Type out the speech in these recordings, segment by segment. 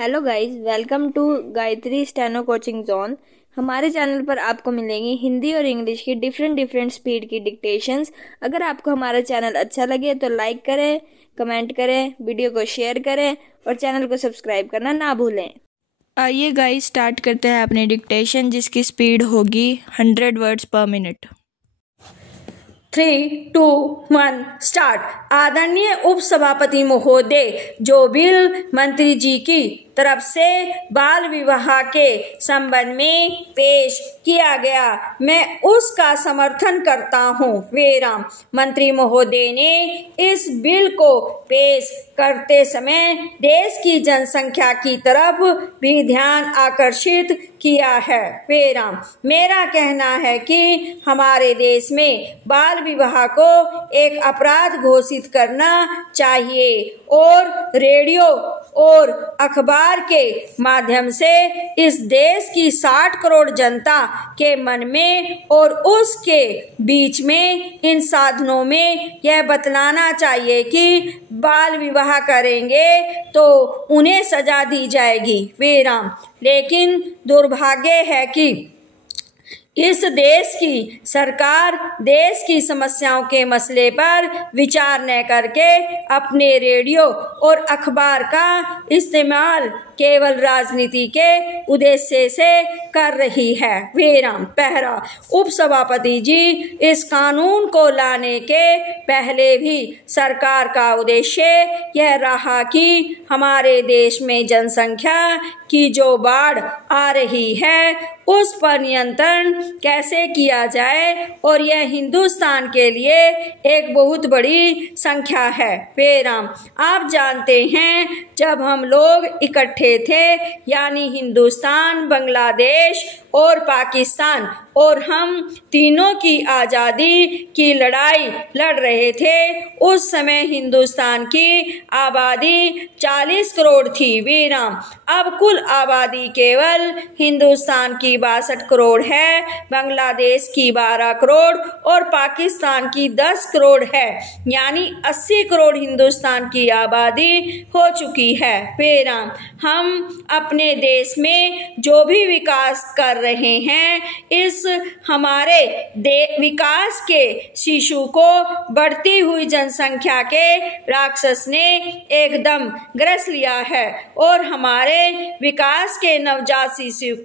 Hello guys, welcome to Gayatri steno coaching zone. हमारे channel पर आपको मिलेंगी हिंदी और इंग्लिश की डिफरेंट स्पीड की डिक्टेशंस। अगर आपको हमारा चैनल अच्छा लगे तो लाइक करें, कमेंट करें, वीडियो को शेयर करें और चैनल को सब्सक्राइब करना ना भूलें। आइए गाइस स्टार्ट करते हैं अपनी डिक्टेशन, जिसकी स्पीड होगी 100 वर्ड्स पर मिनट। 3, 2, 1 स्टार्ट। आदरणीय उपसभापति महोदय, जो बिल मंत्री जी की तरफ से बाल विवाह के संबंध में पेश किया गया, मैं उसका समर्थन करता हूँ। विराम। मंत्री महोदय ने इस बिल को पेश करते समय देश की जनसंख्या की तरफ भी ध्यान आकर्षित किया है। विराम। मेरा कहना है कि हमारे देश में बाल विवाह को एक अपराध घोषित करना चाहिए और रेडियो और अखबार के माध्यम से इस देश की 60 करोड़ जनता के मन में और उसके बीच में इन साधनों में यह बतलाना चाहिए कि बाल विवाह करेंगे तो उन्हें सजा दी जाएगी। विराम। लेकिन दुर्भाग्य है कि इस देश की सरकार देश की समस्याओं के मसले पर विचार न करके अपने रेडियो और अखबार का इस्तेमाल केवल राजनीति के उद्देश्य से कर रही है। विराम। पहला। उपसभापति जी, इस कानून को लाने के पहले भी सरकार का उद्देश्य यह रहा कि हमारे देश में जनसंख्या की जो बाढ़ आ रही है उस पर नियंत्रण कैसे किया जाए, और यह हिंदुस्तान के लिए एक बहुत बड़ी संख्या है। विराम। आप जानते हैं, जब हम लोग इकट्ठे थे, यानी हिंदुस्तान, बांग्लादेश और पाकिस्तान, और हम तीनों की आज़ादी की लड़ाई लड़ रहे थे, उस समय हिंदुस्तान की आबादी 40 करोड़ थी। विराम। अब कुल आबादी केवल हिंदुस्तान की 62 करोड़ है, बांग्लादेश की 12 करोड़ और पाकिस्तान की 10 करोड़ है, यानी 80 करोड़ हिंदुस्तान की आबादी हो चुकी है। विराम। हम अपने देश में जो भी विकास कर रहे हैं, इस हमारे विकास के शिशु को बढ़ती हुई जनसंख्या के राक्षस ने एकदम ग्रस लिया है, और हमारे विकास के नवजात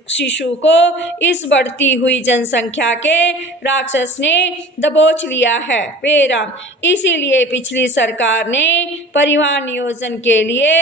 शिशु को इस बढ़ती हुई जनसंख्या के राक्षस ने दबोच लिया है। विराम। इसीलिए पिछली सरकार ने परिवहन नियोजन के लिए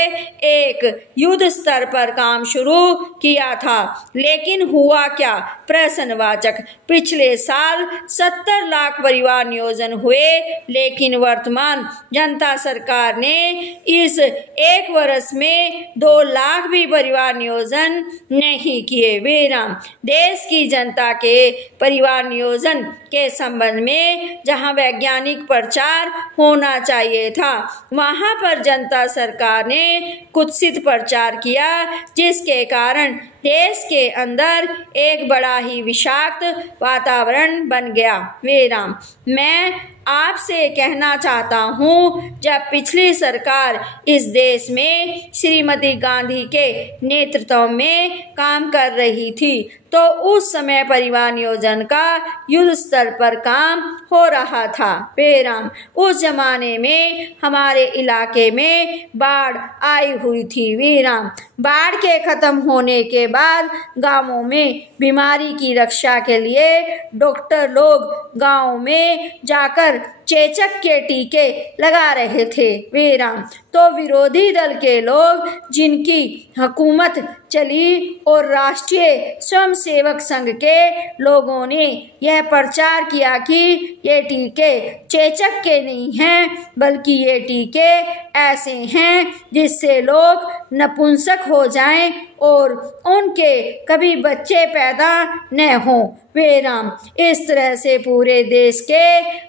एक युद्ध स्तर पर काम शुरू किया था, लेकिन हुआ क्या? प्रश्नवाचक। पिछले साल 70 लाख परिवार नियोजन हुए, लेकिन वर्तमान जनता सरकार ने इस एक वर्ष में 2 लाख भी परिवार नियोजन नहीं किए। विराम। देश की जनता के परिवार नियोजन के संबंध में जहां वैज्ञानिक प्रचार होना चाहिए था, वहां पर जनता सरकार ने कुत्सित प्रचार किया, जिसके कारण देश के अंदर एक बड़ा ही विषाक्त वातावरण बन गया। विराम। मैं आपसे कहना चाहता हूँ, जब पिछली सरकार इस देश में श्रीमती गांधी के नेतृत्व में काम कर रही थी, तो उस समय परिवार नियोजन का युद्ध स्तर पर काम हो रहा था। विराम। उस जमाने में हमारे इलाके में बाढ़ आई हुई थी। विराम। बाढ़ के खत्म होने के बाद गांवों में बीमारी की रक्षा के लिए डॉक्टर लोग गांव में जाकर चेचक के टीके लगा रहे थे। विराम। तो विरोधी दल के लोग, जिनकी हुकूमत चली, और राष्ट्रीय स्वयंसेवक संघ के लोगों ने यह प्रचार किया कि ये टीके चेचक के नहीं हैं, बल्कि ये टीके ऐसे हैं जिससे लोग नपुंसक हो जाएं और उनके कभी बच्चे पैदा न हों। विराम। इस तरह से पूरे देश के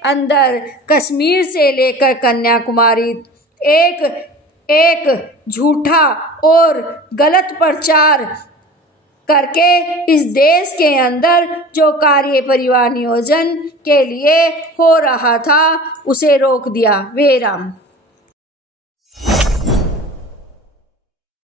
अंदर कश्मीर से लेकर कन्याकुमारी एक झूठा और गलत प्रचार करके इस देश के अंदर जो कार्य परिवार नियोजन के लिए हो रहा था, उसे रोक दिया। विराम।